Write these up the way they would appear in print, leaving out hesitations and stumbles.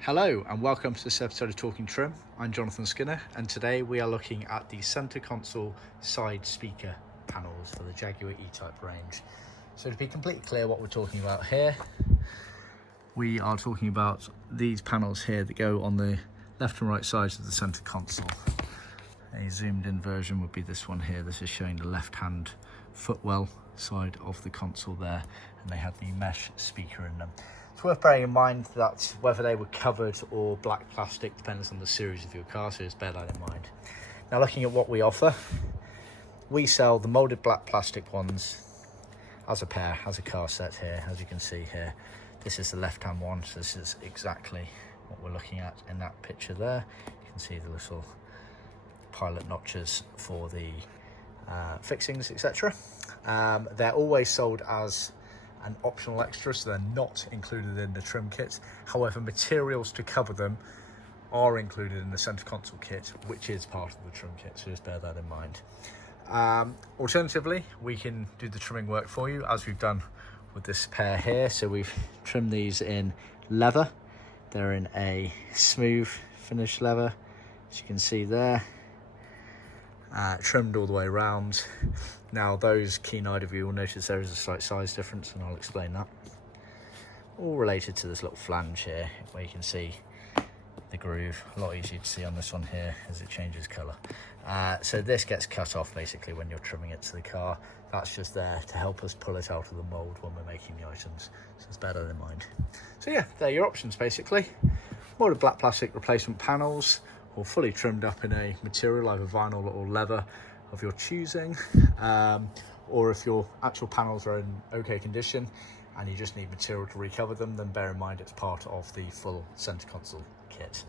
Hello and welcome to this episode of Talkin Trim. I'm Jonathon Skinner and today we are looking at the centre console side speaker panels for the Jaguar E-Type range. So to be completely clear what we're talking about here, we are talking about these panels here that go on the left and right sides of the centre console. A zoomed in version would be this one here. This is showing the left hand footwell side of the console there, and they have the mesh speaker in them. It's worth bearing in mind that whether they were covered or black plastic depends on the series of your car, so just bear that in mind. Now looking at what we offer, we sell the moulded black plastic ones as a pair, as a car set here, as you can see here. This is the left hand one, so this is exactly what we're looking at in that picture there. You can see the little pilot notches for the fixings, etc. They're always sold as an optional extra, so they're not included in the trim kit. However, materials to cover them are included in the centre console kit, which is part of the trim kit, so just bear that in mind. Alternatively, we can do the trimming work for you, as we've done with this pair here. So we've trimmed these in leather. They're in a smooth finish leather, as you can see there. Trimmed all the way around. Now those keen-eyed of you will notice there is a slight size difference, and I'll explain that. All related to this little flange here, where you can see the groove. A lot easier to see on this one here as it changes colour. So this gets cut off basically when you're trimming it to the car. That's just there to help us pull it out of the mould when we're making the items, so it's bear that in mind. So yeah, they're your options basically. Moulded black plastic replacement panels, or fully trimmed up in a material, either vinyl or leather of your choosing, or if your actual panels are in okay condition and you just need material to recover them, then bear in mind it's part of the full centre console kit.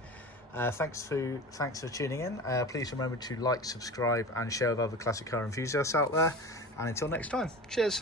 Thanks for tuning in. Please remember to like, subscribe and share with other classic car enthusiasts out there, and until next time, cheers.